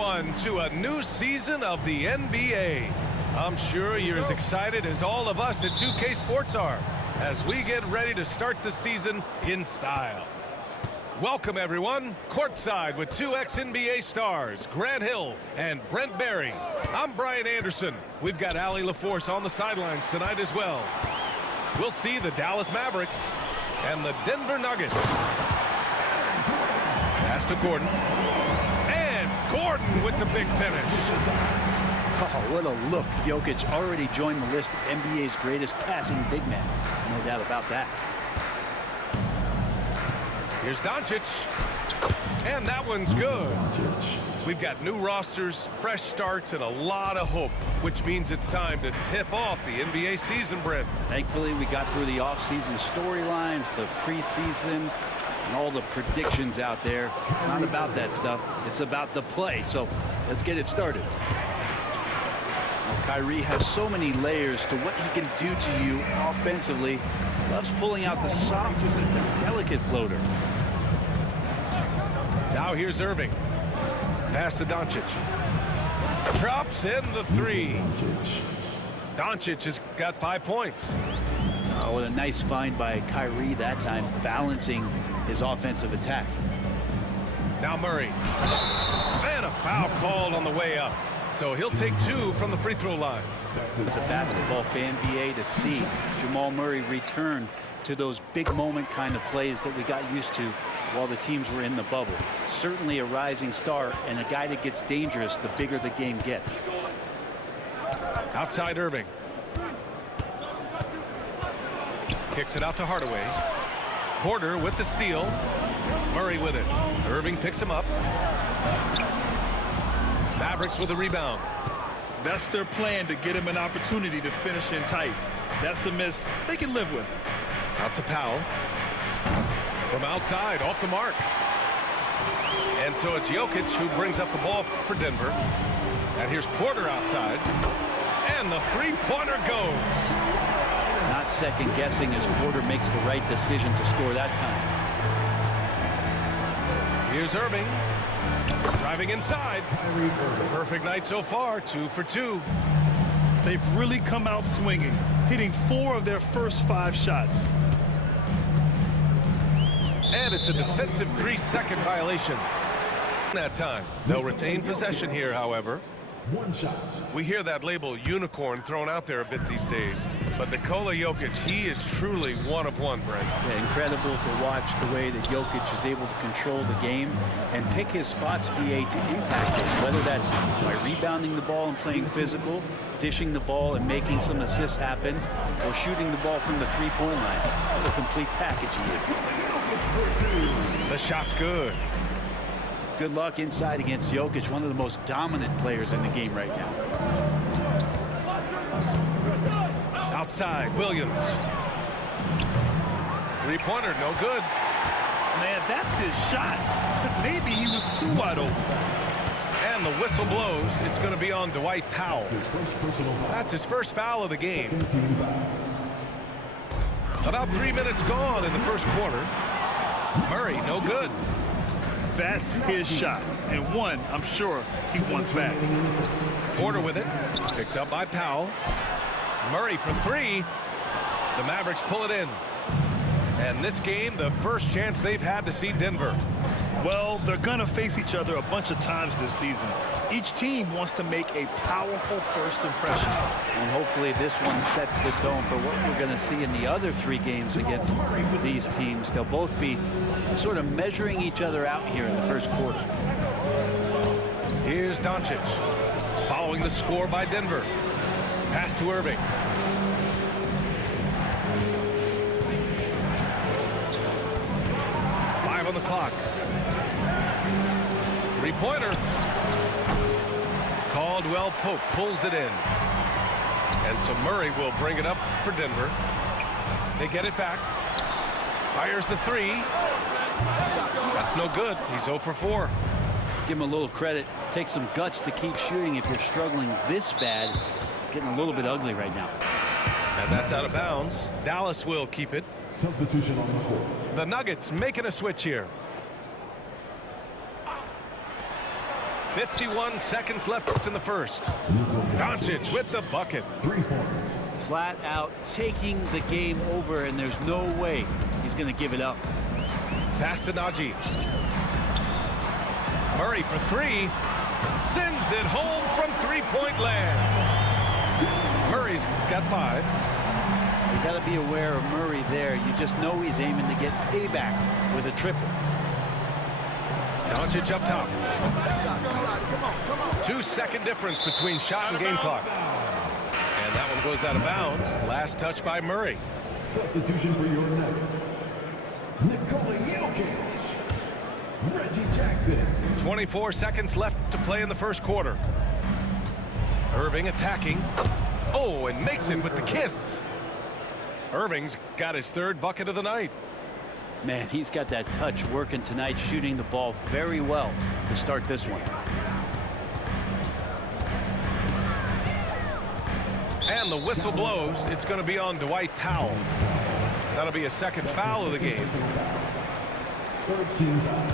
everyone to a new season of the NBA. I'm sure you're as excited as all of us at 2K Sports are as we get ready to start the season in style. Welcome, everyone. Courtside with two ex-NBA stars, Grant Hill and Brent Barry. I'm Brian Anderson. We've got Allie LaForce on the sidelines tonight as well. We'll see the Dallas Mavericks and the Denver Nuggets. Pass to Gordon. And Gordon with the big finish. Oh, what a look. Jokic already joined the list of NBA's greatest passing big men. No doubt about that. Here's Doncic. And that one's good. We've got new rosters, fresh starts, and a lot of hope, which means it's time to tip off the NBA season, Brent. Thankfully, we got through the offseason storylines, the preseason, and all the predictions out there. It's not about that stuff. It's about the play. So let's get it started. Now, Kyrie has so many layers to what he can do to you offensively. Loves pulling out the soft with the delicate floater. Now here's Irving. Pass to Doncic. Drops in the three. Doncic has got 5 points. Oh, what a nice find by Kyrie that time, balancing his offensive attack. Now Murray. And a foul called on the way up. So he'll take 2 from the free throw line. As a basketball fan, BA, to see Jamal Murray return to those big moment kind of plays that we got used to while the teams were in the bubble. Certainly a rising star and a guy that gets dangerous the bigger the game gets. Outside Irving. Kicks it out to Hardaway. Porter with the steal. Murray with it. Irving picks him up. Mavericks with the rebound. That's their plan, to get him an opportunity to finish in tight. That's a miss they can live with. Out to Powell. From outside, off the mark. And so it's Jokic who brings up the ball for Denver. And here's Porter outside. And the three-pointer goes. Not second-guessing as Porter makes the right decision to score that time. Here's Irving. Driving inside. Perfect night so far, 2 for 2. They've really come out swinging, hitting 4 of their first 5 shots. And it's a defensive 3-second violation. That time. They'll retain possession here, however. We hear that label unicorn thrown out there a bit these days. But Nikola Jokic, he is truly one of one, Brent. Yeah, incredible to watch the way that Jokic is able to control the game and pick his spots, BA, to impact it. Whether that's by rebounding the ball and playing physical, dishing the ball and making some assists happen, or shooting the ball from the three-point line. What a complete package he is. The shot's good. Good luck inside against Jokic, one of the most dominant players in the game right now. Outside, Williams. Three-pointer, no good. Man, that's his shot. Maybe he was too wide open. And the whistle blows. It's going to be on Dwight Powell. That's his first foul of the game. About 3 minutes gone in the first quarter. Murray, no good. That's his shot, and one I'm sure he wants back. Porter with it. Picked up by Powell. Murray for 3. The Mavericks pull it in. And this game, the first chance they've had to see Denver. Well, they're going to face each other a bunch of times this season. Each team wants to make a powerful first impression. And hopefully this one sets the tone for what we're going to see in the other 3 games against these teams. They'll both be sort of measuring each other out here in the first quarter. Here's Doncic. Following the score by Denver. Pass to Irving. On the clock. Three-pointer. Caldwell Pope pulls it in. And so Murray will bring it up for Denver. They get it back. Fires the 3. That's no good. He's 0 for 4. Give him a little credit. Take some guts to keep shooting if you're struggling this bad. It's getting a little bit ugly right now. And that's out of bounds. Dallas will keep it. Substitution on the court. The Nuggets making a switch here. 51 seconds left in the first. Doncic with the bucket. 3 points. Flat out taking the game over, and there's no way he's going to give it up. Pass to Najee. Murray for three. Sends it home from three-point land. Murray's got 5. You got to be aware of Murray there. You just know he's aiming to get payback with a triple. Doncic up top. 2-second difference between shot and game clock. And that one goes out of bounds. Last touch by Murray. Substitution for your Nuggets. Nikola Jokic. Reggie Jackson. 24 seconds left to play in the first quarter. Irving attacking. Oh, and makes it with the kiss. Irving's got his 3rd bucket of the night. Man, he's got that touch working tonight, shooting the ball very well to start this one. And the whistle blows. It's going to be on Dwight Powell. That'll be a 2nd foul of the game. 13 fouls.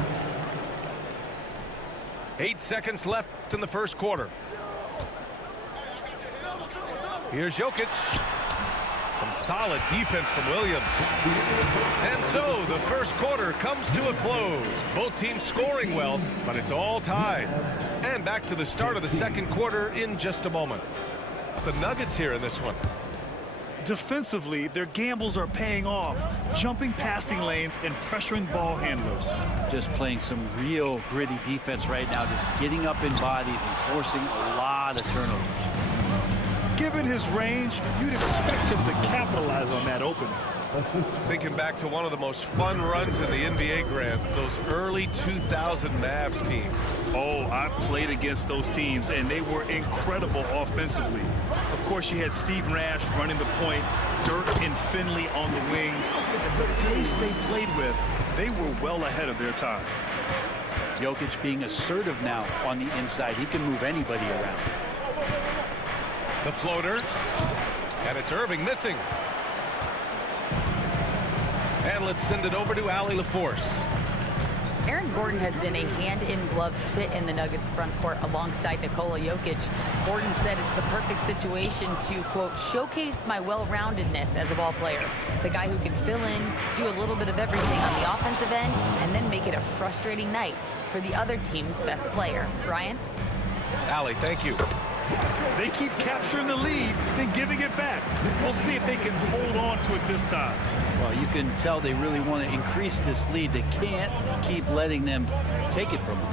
8 seconds left in the first quarter. Here's Jokic. Some solid defense from Williams. And so the first quarter comes to a close. Both teams scoring well, but it's all tied. And back to the start of the second quarter in just a moment. The Nuggets here in this one. Defensively, their gambles are paying off, jumping passing lanes and pressuring ball handlers. Just playing some real gritty defense right now, just getting up in bodies and forcing a lot of turnovers. Given his range, you'd expect him to capitalize on that opening. Thinking back to one of the most fun runs in the NBA, Grant, those early 2000 Mavs teams. Oh, I played against those teams, and they were incredible offensively. Of course, you had Steve Nash running the point, Dirk and Finley on the wings. At the pace they played with, they were well ahead of their time. Jokic being assertive now on the inside. He can move anybody around. The floater. And it's Irving missing. And let's send it over to Allie LaForce. Aaron Gordon has been a hand-in-glove fit in the Nuggets front court alongside Nikola Jokic. Gordon said it's the perfect situation to, quote, showcase my well-roundedness as a ball player. The guy who can fill in, do a little bit of everything on the offensive end, and then make it a frustrating night for the other team's best player. Ryan? Allie, thank you. They keep capturing the lead, then giving it back. We'll see if they can hold on to it this time. Well, you can tell they really want to increase this lead. They can't keep letting them take it from them.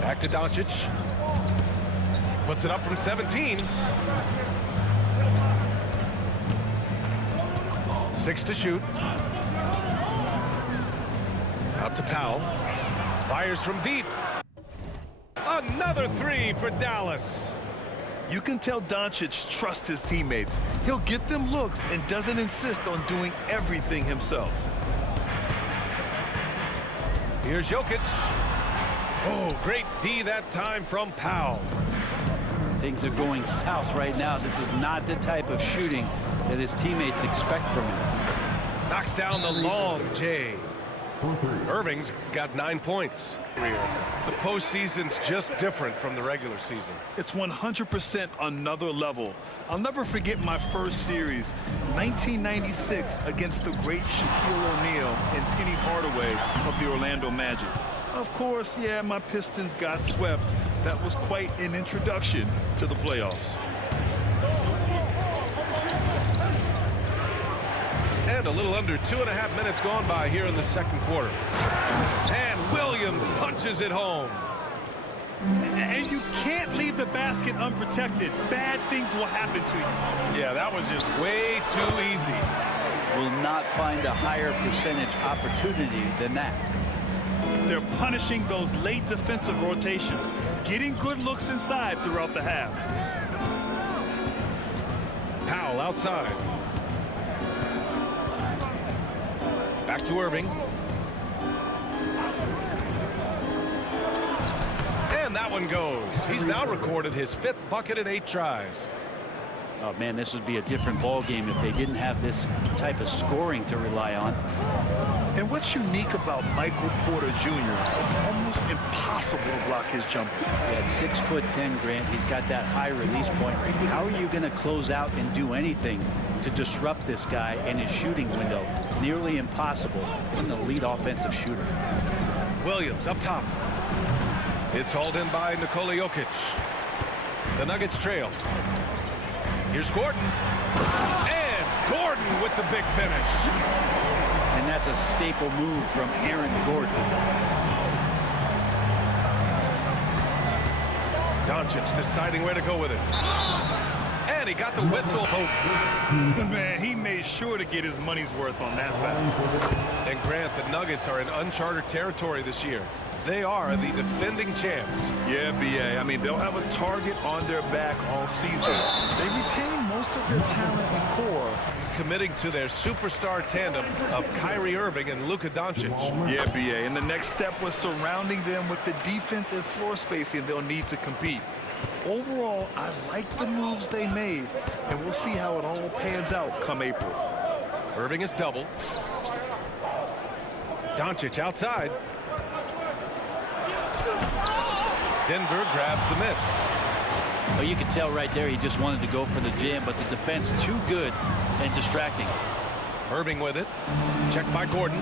Back to Doncic. Puts it up from 17. 6 to shoot. Out to Powell. Fires from deep. Another 3 for Dallas. You can tell Doncic trusts his teammates. He'll get them looks and doesn't insist on doing everything himself. Here's Jokic. Oh, great D that time from Powell. Things are going south right now. This is not the type of shooting that his teammates expect from him. Knocks down the long J. Irving's got 9 points. The postseason's just different from the regular season. It's 100% another level. I'll never forget my first series, 1996, against the great Shaquille O'Neal and Penny Hardaway of the Orlando Magic. Of course, yeah, my Pistons got swept. That was quite an introduction to the playoffs. And a little under 2.5 minutes gone by here in the second quarter. And Williams punches it home. And you can't leave the basket unprotected. Bad things will happen to you. Yeah, that was just way too easy. Will not find a higher percentage opportunity than that. They're punishing those late defensive rotations, getting good looks inside throughout the half. Powell outside. Back to Irving. And that one goes. He's now recorded his 5th bucket in 8 tries. Oh, man, this would be a different ball game if they didn't have this type of scoring to rely on. And what's unique about Michael Porter Jr., it's almost impossible to block his jumper. At 6'10", Grant, he's got that high release point. How are you going to close out and do anything to disrupt this guy and his shooting window? Nearly impossible when the lead offensive shooter. Williams up top. It's hauled in by Nikola Jokic. The Nuggets trail. Here's Gordon. And Gordon with the big finish. And that's a staple move from Aaron Gordon. Doncic deciding where to go with it. And he got the whistle. Man, he made sure to get his money's worth on that foul. And Grant, the Nuggets are in uncharted territory this year. They are the defending champs. Yeah, BA. I mean, they'll have a target on their back all season. They retain most of their talent and core. Committing to their superstar tandem of Kyrie Irving and LUKA Doncic. Yeah, BA. And the next step was surrounding them with the defense and floor spacing they'll need to compete. Overall, I like the moves they made, and we'll see how it all pans out come April. Irving is double. Doncic outside. Denver grabs the miss. Well, you can tell right there he just wanted to go for the jam, but the defense too good and distracting. Irving with it. Checked by Gordon.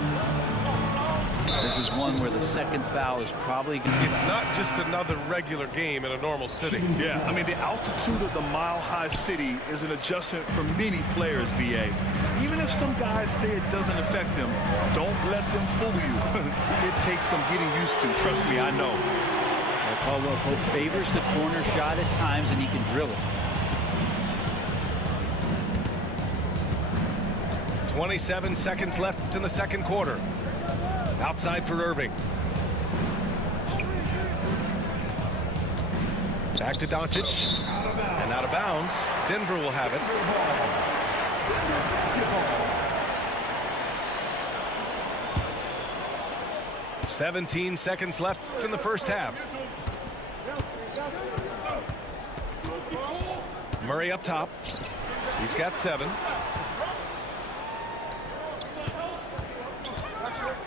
This is one where the second foul is probably going to be... It's not just another regular game in a normal city. Yeah, I mean, the altitude of the mile-high city is an adjustment for many players, BA. Even if some guys say it doesn't affect them, don't let them fool you. It takes some getting used to. Trust me, I know. Caldwell Pope favors the corner shot at times, and he can drill it. 27 seconds left in the second quarter. Outside for Irving. Back to Doncic. And out of bounds. Denver will have it. "17 seconds left in the first half. Murray up top. He's got 7.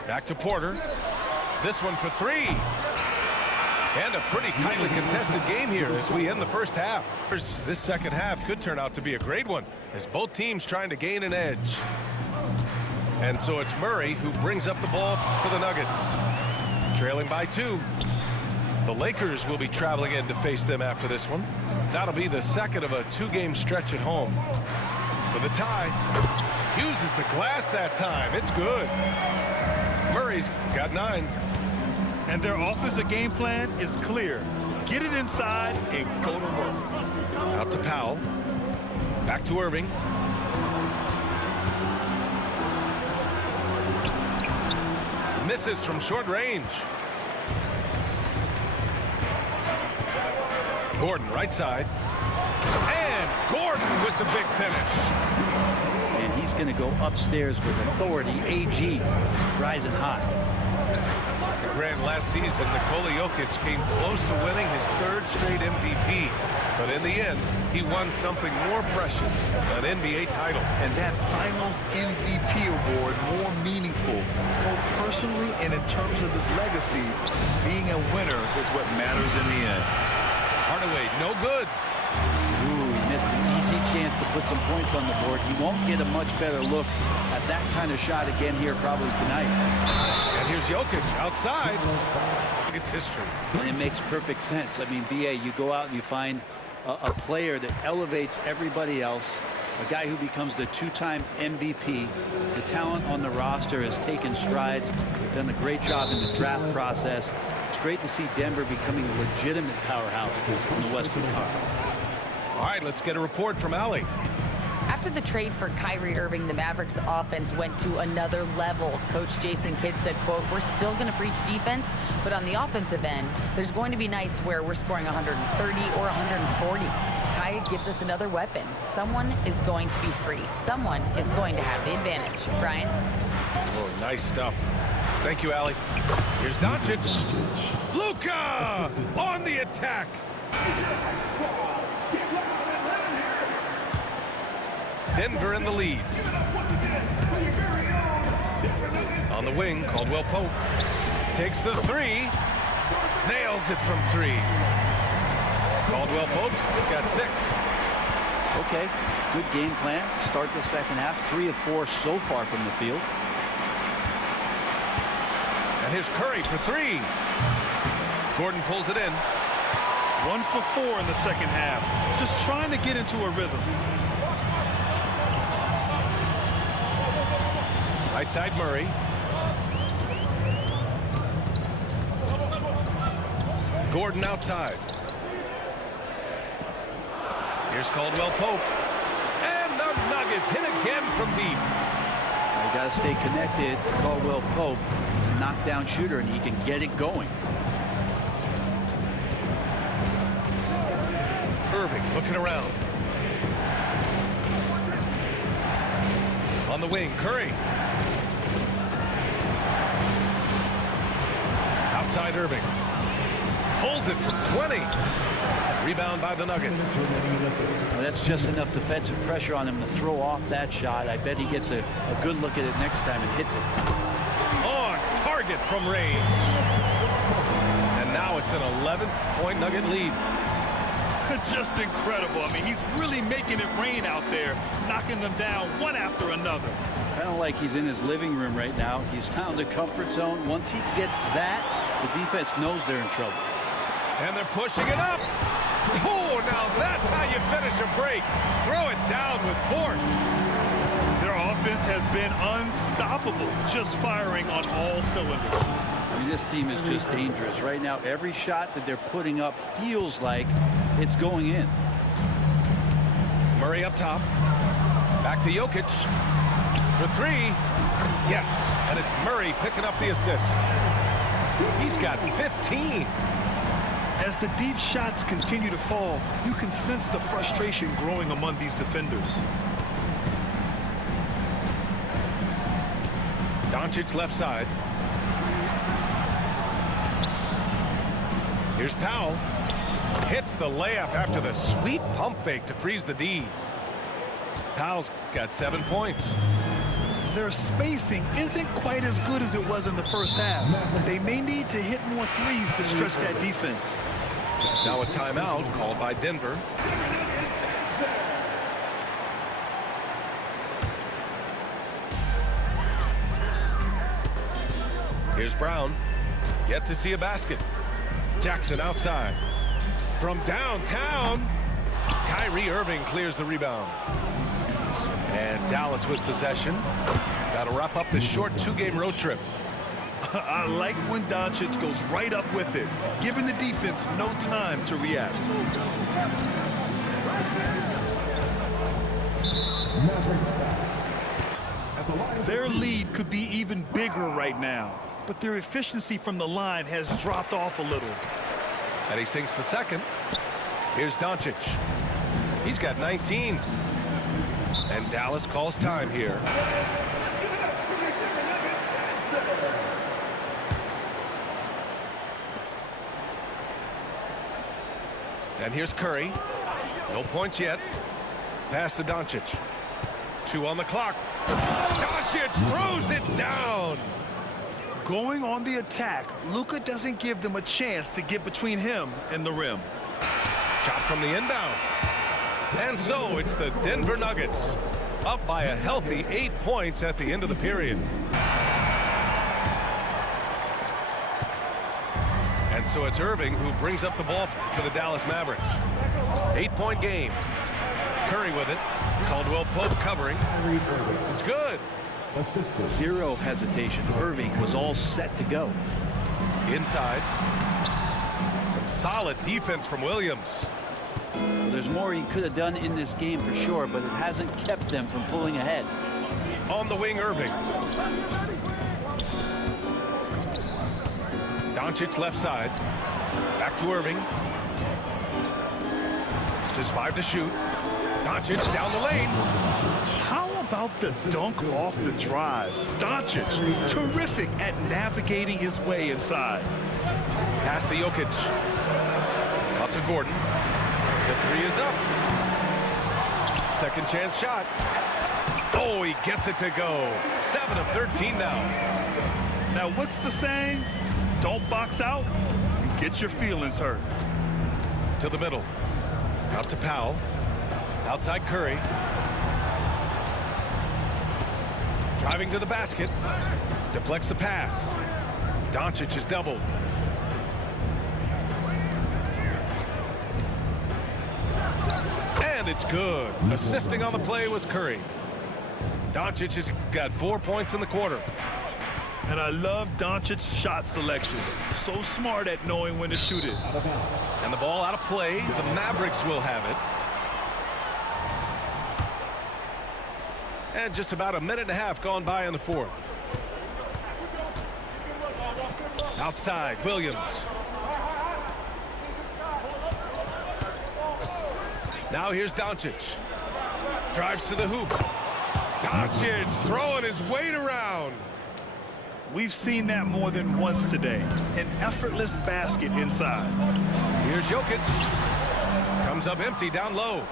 Back to Porter. This one for 3. And a pretty tightly contested game here as we end the first half. This second half could turn out to be a great one as both teams trying to gain an edge. And so it's Murray who brings up the ball for the Nuggets. Trailing by 2. The Lakers will be traveling in to face them after this one. That'll be the second of a 2-game stretch at home. For the tie, uses the glass that time. It's good. Murray's got 9. And their offensive game plan is clear. Get it inside and go to work. Out to Powell. Back to Irving. Misses from short range. Gordon right side. And Gordon with the big finish. And he's going to go upstairs with authority. AG rising high. Grant, last season, Nikola Jokic came close to winning his 3rd straight MVP. But in the end, he won something more precious, an NBA title. And that Finals MVP award more meaningful, both personally and in terms of his legacy. Being a winner is what matters in the end. Hardaway, no good. Ooh, he missed an easy chance to put some points on the board. He won't get a much better look at that kind of shot again here probably tonight. And here's Jokic outside. It's history. And it makes perfect sense. I mean, BA, you go out and you find a player that elevates everybody else, a guy who becomes the 2-time MVP. The talent on the roster has taken strides. They've done a great job in the draft process. It's great to see Denver becoming a legitimate powerhouse in the Western Conference. All right, let's get a report from Allie. After the trade for Kyrie Irving, the Mavericks offense went to another level. Coach Jason Kidd said, quote, "We're still going to preach defense, but on the offensive end, there's going to be nights where we're scoring 130 or 140. Kai gives us another weapon. Someone is going to be free. Someone is going to have the advantage." Brian? Oh, nice stuff. Thank you, Allie. Here's Doncic. Luka on the attack. Denver in the lead. On the wing, Caldwell Pope takes the three. Nails it from three. Caldwell Pope's got 6. Okay, good game plan. Start the second half. 3 of 4 so far from the field. And here's Curry for 3. Gordon pulls it in. 1 for 4 in the second half. Just trying to get into a rhythm. Right side Murray. Gordon outside. Here's Caldwell Pope. And the Nuggets hit again from deep. You got to stay connected to Caldwell Pope. He's a knockdown shooter, and he can get it going. Irving looking around. On the wing, Curry. Outside Irving. Pulls it from 20. Rebound by the Nuggets. Well, that's just enough defensive pressure on him to throw off that shot. I bet he gets a good look at it next time and hits it. On target from range. And now it's an 11-point Nugget lead. Just incredible. I mean, he's really making it rain out there, knocking them down one after another. Kind of like he's in his living room right now. He's found a comfort zone. Once he gets that, the defense knows they're in trouble. And they're pushing it up. Oh, now that's how you finish a break. Throw it down with force. Their offense has been unstoppable, just firing on all cylinders. I mean, this team is just dangerous. Right now, every shot that they're putting up feels like it's going in. Murray up top. Back to Jokic. For 3. Yes, and it's Murray picking up the assist. He's got 15. As the deep shots continue to fall, you can sense the frustration growing among these defenders. Doncic left side. Here's Powell. Hits the layup after the sweet pump fake to freeze the D. Powell's got 7 points. Their spacing isn't quite as good as it was in the first half. They may need to hit more threes to stretch that defense. Now a timeout called by Denver. Here's Brown. Yet to see a basket. Jackson outside. From downtown, Kyrie Irving clears the rebound. And Dallas with possession. Got to wrap up this short 2-game road trip. I like when Doncic goes right up with it, giving the defense no time to react. Their lead could be even bigger right now, but their efficiency from the line has dropped off a little. And he sinks the second. Here's Doncic. He's got 19. And Dallas calls time here. And here's Curry. No points yet. Pass to Doncic. 2 on the clock. Doncic throws it down. Going on the attack, Luka doesn't give them a chance to get between him and the rim. Shot from the inbound. And so it's the Denver Nuggets up by a healthy 8 points at the end of the period. And so it's Irving who brings up the ball for the Dallas Mavericks. 8-point game. Curry with it. Caldwell Pope covering. It's good. Zero hesitation. Irving was all set to go. Inside. Some solid defense from Williams. Well, there's more he could have done in this game for sure, but it hasn't kept them from pulling ahead. On the wing, Irving. Doncic left side. Back to Irving. Just 5 to shoot. Doncic down the lane. How about the dunk off the drive? Doncic, terrific at navigating his way inside. Pass to Jokic. Out to Gordon. The 3 is up. Second chance shot. Oh, he gets it to go. 7 of 13 now. Now, what's the saying? Don't box out, you get your feelings hurt. To the middle. Out to Powell. Outside Curry. Driving to the basket. Deflects the pass. Doncic is doubled. And it's good. Assisting on the play was Curry. Doncic has got 4 points in the quarter. And I love Doncic's shot selection. So smart at knowing when to shoot it. And the ball out of play. The Mavericks will have it. And just about a minute and a half gone by in the fourth. Outside, Williams. Now here's Doncic. Drives to the hoop. Doncic throwing his weight around. We've seen that more than once today. An effortless basket inside. Here's Jokic. Comes up empty down low.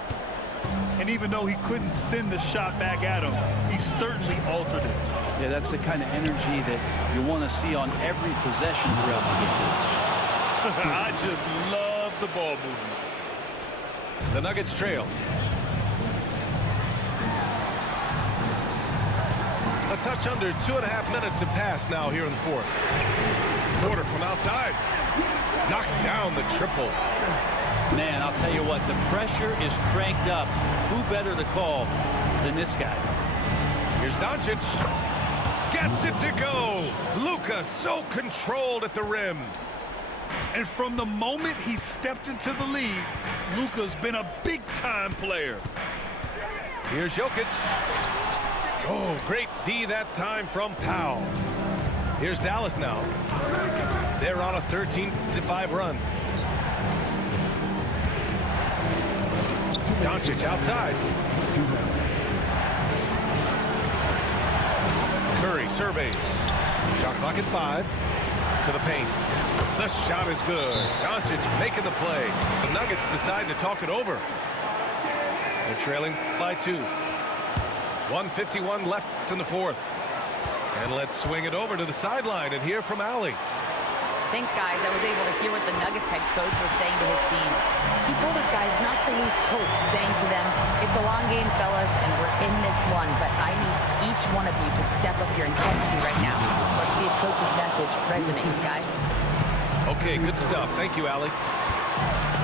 And even though he couldn't send the shot back at him, he certainly altered it. Yeah, that's the kind of energy that you want to see on every possession throughout the game. I just love the ball movement. The Nuggets trail. A touch under 2.5 minutes have passed now here in the fourth. Porter from outside. Knocks down the triple. Man, I'll tell you what, the pressure is cranked up. Who better to call than this guy? Here's Doncic. Gets it to go. Luka so controlled at the rim. And from the moment he stepped into the league, Luka's been a big-time player. Here's Jokic. Oh, great D that time from Powell. Here's Dallas now. They're on a 13-5 run. Doncic outside. Curry surveys. Shot clock at 5. To the paint. The shot is good. Doncic making the play. The Nuggets decide to talk it over. They're trailing by 2. 1:51 left in the fourth. And let's swing it over to the sideline and hear from Allie. Thanks, guys. I was able to hear what the Nuggets head coach was saying to his team. He told his guys not to lose hope, saying to them, it's a long game, fellas, and we're in this one, but I need each one of you to step up your intensity right now. Let's see if coach's message resonates, guys. Okay, good stuff. Thank you, Allie.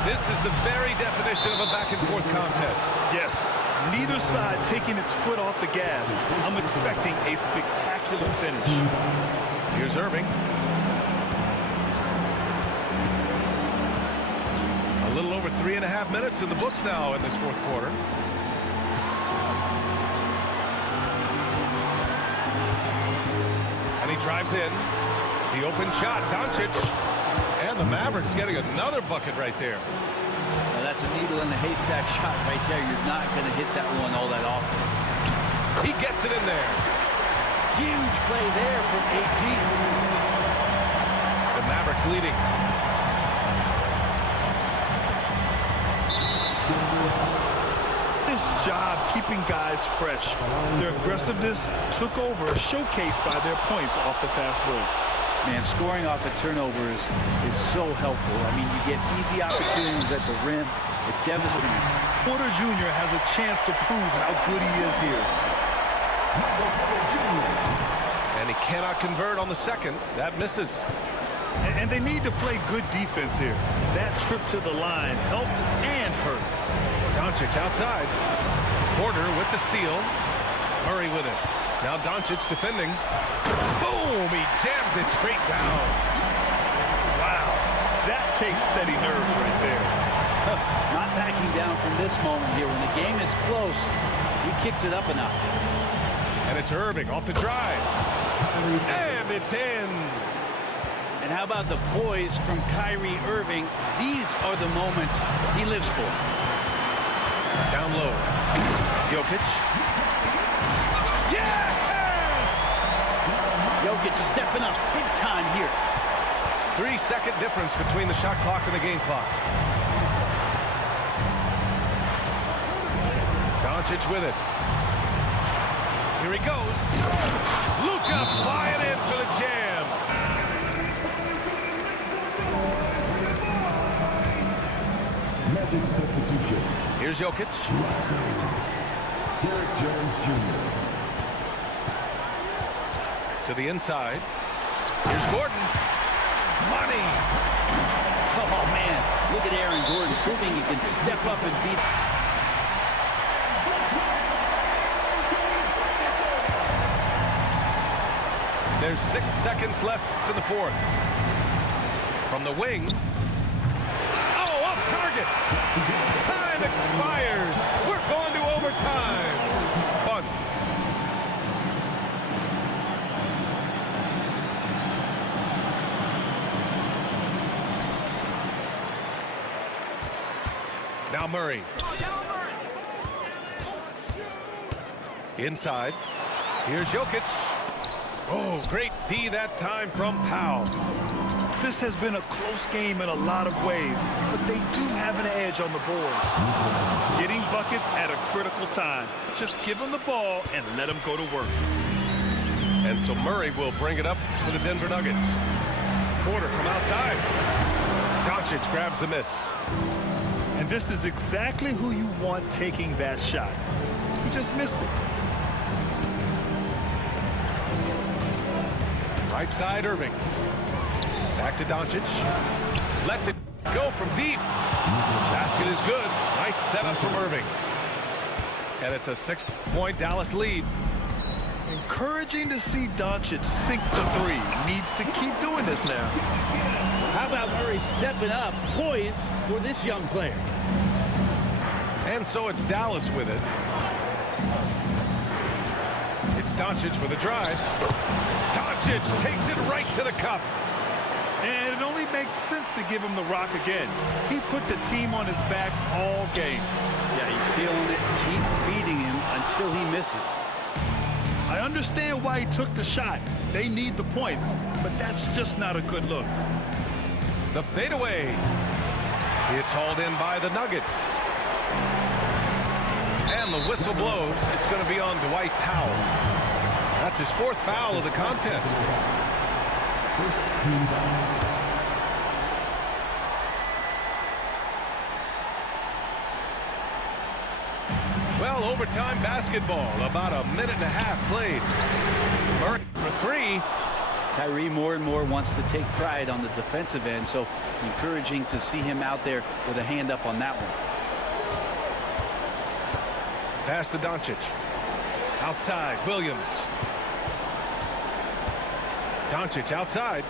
This is the very definition of a back-and-forth contest. Yes, neither side taking its foot off the gas. I'm expecting a spectacular finish. Here's Irving. A little over 3.5 minutes in the books now in this fourth quarter. And he drives in. The open shot, Doncic. And the Mavericks getting another bucket right there. Now that's a needle in the haystack shot right there. You're not going to hit that one all that often. He gets it in there. Huge play there from AG. The Mavericks leading. This job keeping guys fresh. Their aggressiveness took over, showcased by their points off the fast break. Man, scoring off of turnovers is so helpful. I mean, you get easy opportunities at the rim. It devastates. Porter Jr. has a chance to prove how good he is here. And he cannot convert on the second. That misses. And they need to play good defense here. That trip to the line helped and hurt. Doncic outside. Porter with the steal. Murray with it. Now Doncic defending. Boom! He jams it straight down. Wow. That takes steady nerves right there. Not backing down from this moment here. When the game is close, he kicks it up a notch. And it's Irving off the drive. And it's in. And how about the poise from Kyrie Irving? These are the moments he lives for. Down low. Jokic. Yes! Jokic stepping up big time here. 3-second difference between the shot clock and the game clock. Doncic with it. Here he goes. LUKA flying in for the jam. Magic substitution. Here's Jokic. Derek Jones Jr. To the inside. Here's Gordon. Money. Oh, man. Look at Aaron Gordon proving he can step up and beat. There's 6 seconds left in the fourth. From the wing. Oh, off target. Time expires. We're going to overtime. Bunt. Now Murray. Inside. Here's Jokic. Oh, great D that time from Powell. This has been a close game in a lot of ways, but they do have an edge on the boards. Getting buckets at a critical time. Just give them the ball and let them go to work. And so Murray will bring it up for the Denver Nuggets. Porter from outside. Doncic grabs the miss. And this is exactly who you want taking that shot. He just missed it. Right side, Irving. Back to Doncic. Lets it go from deep. Basket is good. Nice setup from Irving. And it's a 6-point Dallas lead. Encouraging to see Doncic sink the three. Needs to keep doing this now. How about Murray stepping up, poised for this young player? And so it's Dallas with it. It's Doncic with a drive. Doncic takes it right to the cup. And it only makes sense to give him the rock again. He put the team on his back all game. Yeah, he's feeling it. Keep feeding him until he misses. I understand why he took the shot. They need the points, but that's just not a good look. The fadeaway. It's hauled in by the Nuggets. And the whistle blows. It's going to be on Dwight Powell. That's his 4th foul of the contest. First team foul. Well, overtime basketball. About a minute and a half played. Murray for 3. Kyrie more and more wants to take pride on the defensive end, so encouraging to see him out there with a hand up on that one. Pass to Doncic. Outside, Williams. Doncic outside.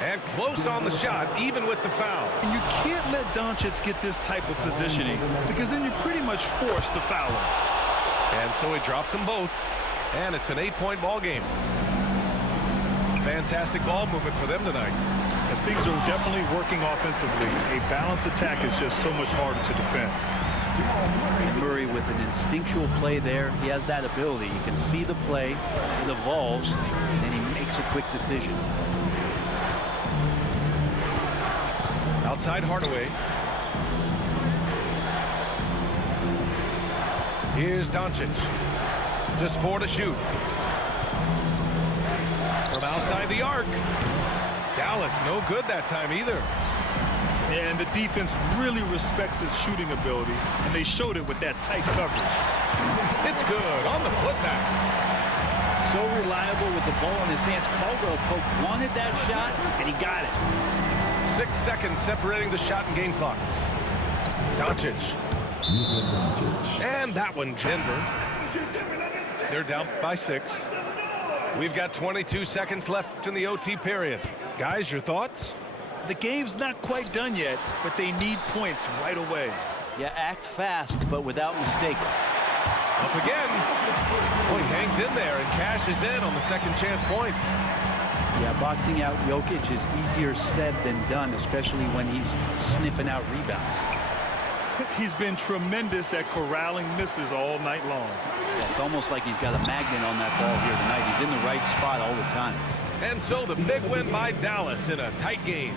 And close on the shot, even with the foul. And you can't let Doncic get this type of positioning, because then you're pretty much forced to foul him. And so he drops them both. And it's an 8-point ball game. Fantastic ball movement for them tonight. And things are definitely working offensively. A balanced attack is just so much harder to defend. And Murray with an instinctual play there. He has that ability. You can see the play. It evolves. And then he makes a quick decision. Outside Hardaway. Here's Doncic. Just 4 to shoot. From outside the arc. Dallas no good that time either. And the defense really respects his shooting ability, and they showed it with that tight coverage. It's good on the putback. So reliable with the ball in his hands. Caldwell Pope wanted that shot, and he got it. 6 seconds separating the shot and game clocks. Doncic. And that one, Denver. They're down by 6. We've got 22 seconds left in the OT period. Guys, your thoughts? The game's not quite done yet, but they need points right away. Yeah, act fast, but without mistakes. Up again. Boy, he hangs in there and cashes in on the second chance points. Yeah, boxing out Jokic is easier said than done, especially when he's sniffing out rebounds. He's been tremendous at corralling misses all night long. Yeah, it's almost like he's got a magnet on that ball here tonight. He's in the right spot all the time. And so the big win by Dallas in a tight game.